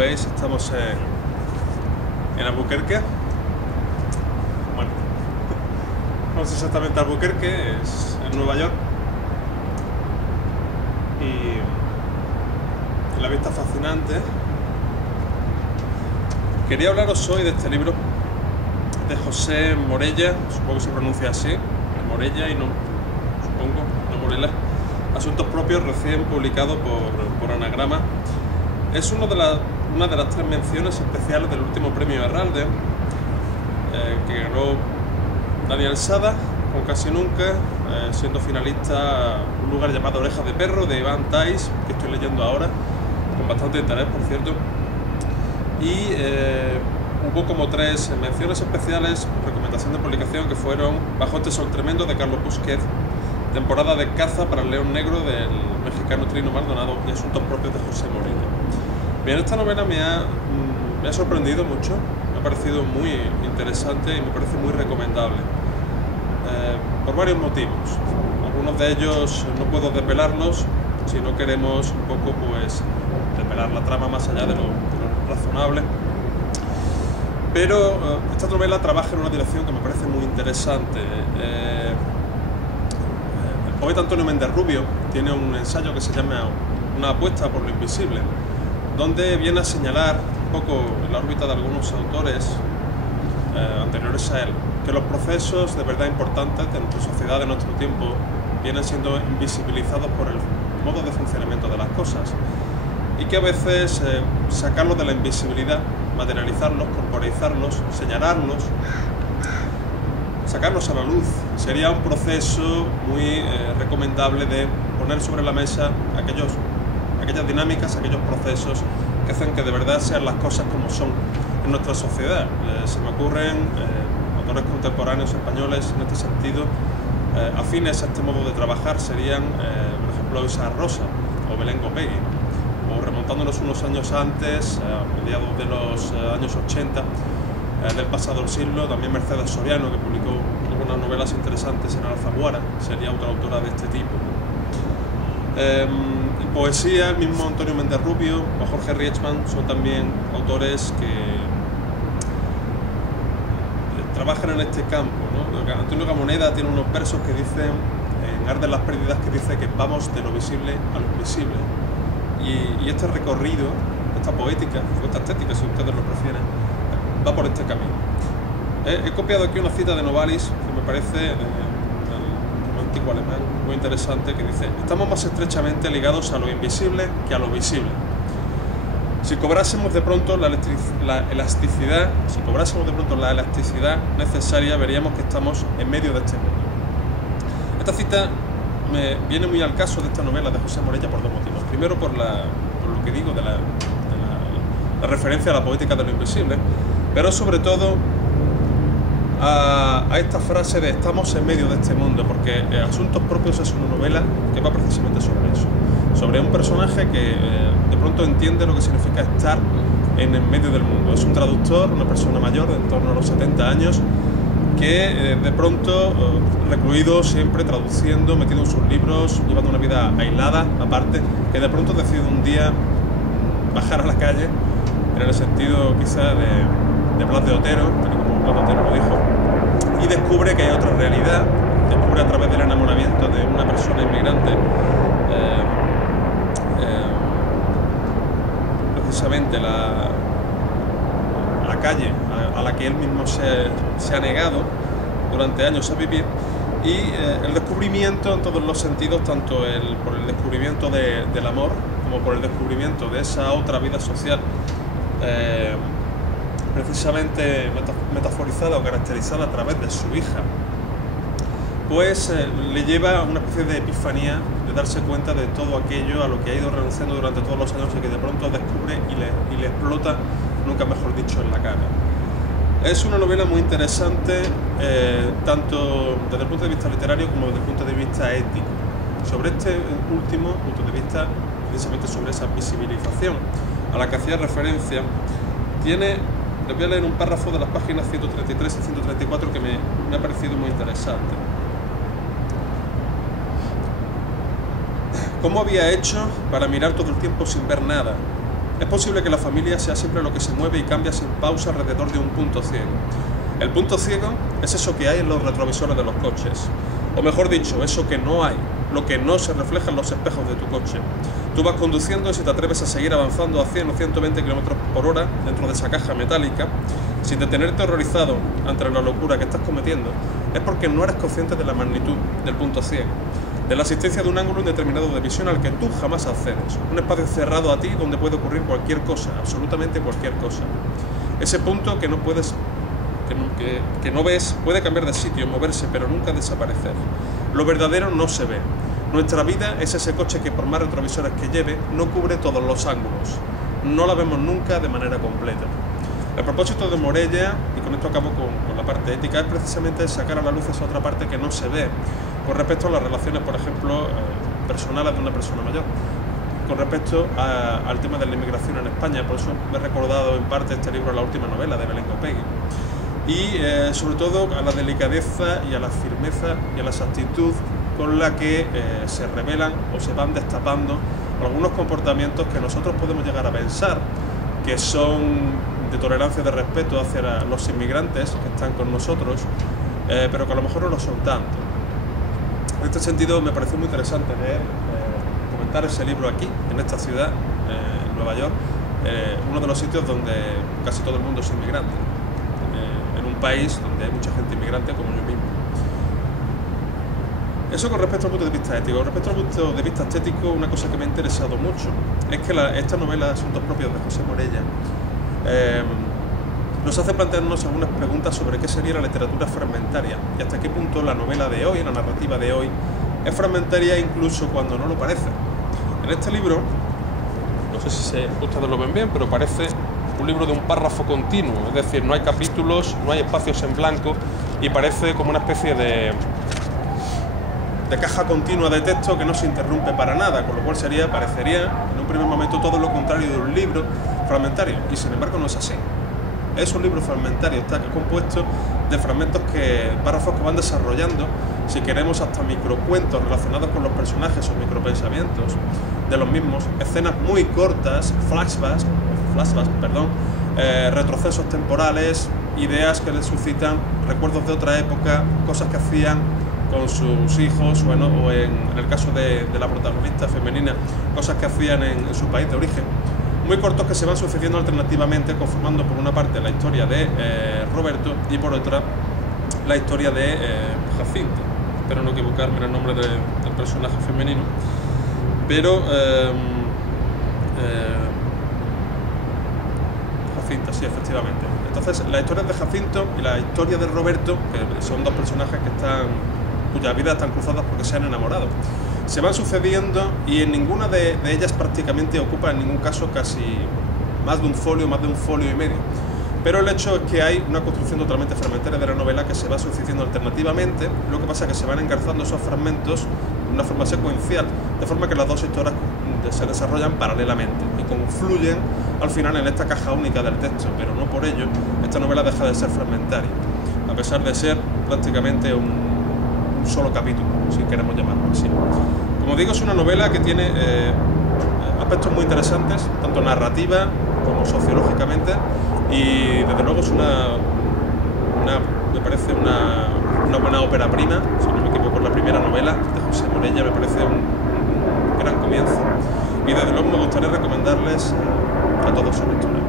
veis, estamos en Albuquerque. Bueno, no es exactamente Albuquerque, es en Nueva York. Y la vista fascinante. Quería hablaros hoy de este libro de José Morella, supongo que se pronuncia así, Morella y no, supongo, no Morella. Asuntos propios, recién publicado por Anagrama. Es una de las 3 menciones especiales del último premio Herralde, que ganó Daniel Sada con Casi Nunca, siendo finalista un lugar llamado Orejas de Perro, de Iván Tais, que estoy leyendo ahora, con bastante interés, por cierto. Y hubo como 3 menciones especiales, recomendación de publicación, que fueron Bajo este sol tremendo, de Carlos Busquets, Temporada de caza para el león negro, del mexicano Trino Maldonado, y Asuntos propios, de José Morella. Bien, esta novela me ha sorprendido mucho, me ha parecido muy interesante y me parece muy recomendable, por varios motivos. Algunos de ellos no puedo desvelarlos si no queremos un poco pues desvelar la trama más allá de lo razonable. Pero esta novela trabaja en una dirección que me parece muy interesante. El poeta Antonio Méndez Rubio tiene un ensayo que se llama Una apuesta por lo invisible, donde viene a señalar un poco en la órbita de algunos autores anteriores a él, que los procesos de verdad importantes de nuestra sociedad, de nuestro tiempo, vienen siendo invisibilizados por el modo de funcionamiento de las cosas, y que a veces sacarlos de la invisibilidad, materializarlos, corporeizarlos, señalarlos, sacarlos a la luz, sería un proceso muy recomendable de poner sobre la mesa aquellas dinámicas, aquellos procesos que hacen que de verdad sean las cosas como son en nuestra sociedad. Se me ocurren autores contemporáneos españoles en este sentido, afines a este modo de trabajar, serían, por ejemplo, Isaac Rosa o Belén Gopegui, o remontándonos unos años antes, a mediados de los años 80 del pasado siglo, también Mercedes Soriano, que publicó algunas novelas interesantes en Alfaguara, sería otra autora de este tipo. En poesía, el mismo Antonio Méndez Rubio o Jorge Rietzmann son también autores que trabajan en este campo, ¿no? Antonio Gamoneda tiene unos versos que dicen, en Arden las pérdidas, que dice que vamos de lo visible a lo invisible. Y este recorrido, esta poética, o esta estética, si ustedes lo prefieren, va por este camino. He copiado aquí una cita de Novalis que me parece romántico alemán, muy interesante, que dice: estamos más estrechamente ligados a lo invisible que a lo visible. Si cobrásemos de pronto la elasticidad necesaria, veríamos que estamos en medio de este mundo. Esta cita me viene muy al caso de esta novela de José Morella por 2 motivos. Primero, por lo que digo de la referencia a la poética de lo invisible, pero sobre todo a esta frase de estamos en medio de este mundo, porque Asuntos propios es una novela que va precisamente sobre eso, sobre un personaje que de pronto entiende lo que significa estar en el medio del mundo. Es un traductor, una persona mayor de en torno a los 70 años, que de pronto, recluido siempre, traduciendo, metido en sus libros, llevando una vida aislada, aparte, que de pronto decide un día bajar a la calle, en el sentido quizá de Blas de Otero, tal y como Blas de Otero lo dijo, y descubre que hay otra realidad, descubre a través del enamoramiento de una persona inmigrante, precisamente la calle a la que él mismo se ha negado durante años a vivir, y el descubrimiento en todos los sentidos, tanto por el descubrimiento del amor como por el descubrimiento de esa otra vida social, precisamente metaforizada o caracterizada a través de su hija, pues le lleva a una especie de epifanía, de darse cuenta de todo aquello a lo que ha ido renunciando durante todos los años y que de pronto descubre y le explota, nunca mejor dicho, en la cara. Es una novela muy interesante, tanto desde el punto de vista literario como desde el punto de vista ético. Sobre este último punto de vista, precisamente sobre esa visibilización a la que hacía referencia, les voy a leer un párrafo de las páginas 133 y 134 que me ha parecido muy interesante. ¿Cómo había hecho para mirar todo el tiempo sin ver nada? Es posible que la familia sea siempre lo que se mueve y cambia sin pausa alrededor de un punto ciego. El punto ciego es eso que hay en los retrovisores de los coches, o mejor dicho, eso que no hay, lo que no se refleja en los espejos de tu coche. Tú vas conduciendo y si te atreves a seguir avanzando a 100 o 120 km por hora dentro de esa caja metálica, sin detenerte horrorizado ante la locura que estás cometiendo, es porque no eres consciente de la magnitud del punto ciego, de la existencia de un ángulo indeterminado de visión al que tú jamás accedes, un espacio cerrado a ti donde puede ocurrir cualquier cosa, absolutamente cualquier cosa. Ese punto que no puedes, que no ves, puede cambiar de sitio, moverse, pero nunca desaparecer. Lo verdadero no se ve. Nuestra vida es ese coche que por más retrovisores que lleve, no cubre todos los ángulos. No la vemos nunca de manera completa. El propósito de Morella, y con esto acabo con la parte ética, es precisamente sacar a la luz esa otra parte que no se ve, con respecto a las relaciones, por ejemplo, personales de una persona mayor, con respecto al tema de la inmigración en España. Por eso me he recordado en parte este libro, la última novela de Belén Gopegui, y sobre todo a la delicadeza y a la firmeza y a la exactitud con la que se revelan o se van destapando algunos comportamientos que nosotros podemos llegar a pensar que son de tolerancia y de respeto hacia los inmigrantes que están con nosotros, pero que a lo mejor no lo son tanto. En este sentido me pareció muy interesante leer, comentar ese libro aquí, en esta ciudad, en Nueva York, uno de los sitios donde casi todo el mundo es inmigrante, en un país donde hay mucha gente inmigrante como yo mismo. Eso con respecto al punto de vista ético. Con respecto al punto de vista estético, una cosa que me ha interesado mucho es que esta novela, Asuntos propios de José Morella, nos hace plantearnos algunas preguntas sobre qué sería la literatura fragmentaria y hasta qué punto la novela de hoy, la narrativa de hoy, es fragmentaria incluso cuando no lo parece. En este libro, no sé si ustedes lo ven bien, pero parece un libro de un párrafo continuo, es decir, no hay capítulos, no hay espacios en blanco y parece como una especie de caja continua de texto que no se interrumpe para nada, con lo cual parecería en un primer momento todo lo contrario de un libro fragmentario, y sin embargo no es así. Es un libro fragmentario, está compuesto de fragmentos párrafos que van desarrollando, si queremos, hasta microcuentos relacionados con los personajes o micropensamientos de los mismos, escenas muy cortas, flashbacks, retrocesos temporales, ideas que les suscitan recuerdos de otra época, cosas que hacían con sus hijos, o en el caso de la protagonista femenina, cosas que hacían en su país de origen. Muy cortos que se van sucediendo alternativamente, conformando por una parte la historia de Roberto y por otra la historia de Jacinta. Espero no equivocarme en el nombre del personaje femenino, pero Jacinta, sí, efectivamente. Entonces, la historia de Jacinto y la historia de Roberto, que son dos personajes cuyas vidas están cruzadas porque se han enamorado, se van sucediendo y en ninguna de ellas prácticamente ocupa en ningún caso casi más de un folio y medio. Pero el hecho es que hay una construcción totalmente fragmentaria de la novela que se va sucediendo alternativamente, lo que pasa es que se van engarzando esos fragmentos de una forma secuencial, de forma que las dos historias se desarrollan paralelamente y confluyen al final en esta caja única del texto, pero no por ello esta novela deja de ser fragmentaria, a pesar de ser prácticamente un solo capítulo, si queremos llamarlo así. Como digo, es una novela que tiene aspectos muy interesantes, tanto narrativa como sociológicamente, y desde luego es me parece una buena ópera prima, si no me equivoco, la primera novela de José Morella, me parece un gran comienzo, y desde luego me gustaría recomendarles a todos su lectura.